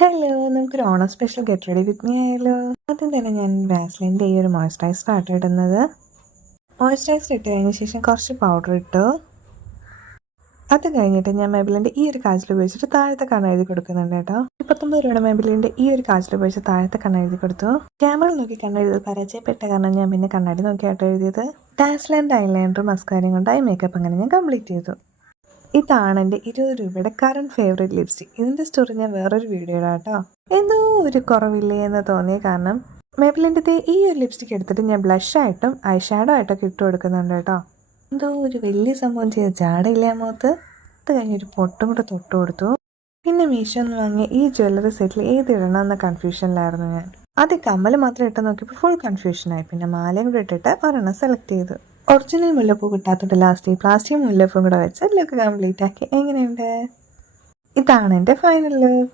Hello, നമുക്കൊരു Onam special get ready with me ആയാലോ. ആദ്യം തന്നെ ഞാൻ വാസ്ലിൻ്റെ ഈ ഒരു മോയ്സ്ചറൈസർ ആട്ടോ ഇടുന്നത്. മോയ്സ്ചറൈസർ ഇട്ട് കഴിഞ്ഞ ശേഷം കുറച്ച് പൗഡർ ഇട്ടു. അത് കഴിഞ്ഞിട്ട് ഞാൻ മെബിലിൻ്റെ ഈ ഒരു കാജൽ ഉപയോഗിച്ചിട്ട് താഴത്തെ കണ്ണ് എഴുതി കൊടുക്കുന്നുണ്ട് കേട്ടോ. 29 രൂപയുടെ മെബിലിൻ്റെ ഈ ഒരു കാജൽ ഉപയോഗിച്ച് താഴത്തെ കണ്ണ് എഴുതി കൊടുത്തു. ക്യാമറ നോക്കി കണ്ണെഴുതി പരാജയപ്പെട്ട കാരണം ഞാൻ പിന്നെ കണ്ണാടി നോക്കിയാട്ടോ എഴുതിയത്. ഡാസ്ലൻഡ് ഐലൈനർ മസ്കാരയും കൊണ്ട് ഐ മേക്കപ്പ് അങ്ങനെ ഞാൻ കംപ്ലീറ്റ് ചെയ്തു. ഇതാണ് എൻ്റെ 20 രൂപയുടെ കറണ്ട് ഫേവറേറ്റ് ലിപ്സ്റ്റിക്. ഇതിൻ്റെ സ്റ്റോറി ഞാൻ വേറൊരു വീഡിയോ ഇടാം കേട്ടോ. എന്തോ ഒരു കുറവില്ലേ എന്ന് തോന്നിയ കാരണം മെബിലിൻ്റെ ഈ ഒരു ലിപ്സ്റ്റിക് എടുത്തിട്ട് ഞാൻ ബ്ലഷ് ആയിട്ടും ഐ ഷാഡോ ആയിട്ടൊക്കെ ഇട്ട് കൊടുക്കുന്നുണ്ട് കേട്ടോ. എന്തോ ഒരു വലിയ സംഭവം ചെയ്ത് ജാടയില്ല മുഖത്ത്. അത് കഴിഞ്ഞൊരു പൊട്ടും കൂടെ തൊട്ട് കൊടുത്തു. പിന്നെ മീഷോന്ന് വാങ്ങിയ ഈ ജ്വല്ലറി സെറ്റിൽ ഏത് ഇടണം എന്ന കൺഫ്യൂഷനിലായിരുന്നു ഞാൻ. ആദ്യം കമ്മൽ മാത്രം ഇട്ട് നോക്കിയപ്പോൾ ഫുൾ കൺഫ്യൂഷനായി. പിന്നെ മാലയും കൂടെ ഇട്ടിട്ട് ഒരെണ്ണം സെലക്ട് ചെയ്തു. ഒറിജിനൽ മുല്ലപ്പൂ കിട്ടാത്തത് ലാസ്റ്റ് പ്ലാസ്റ്റിക് മുല്ലപ്പൂവും കൂടെ വെച്ച് ലുക്ക് കംപ്ലീറ്റ് ആക്കി. എങ്ങനെയുണ്ട്? ഇതാണ് എൻ്റെ ഫൈനൽ ലുക്ക്.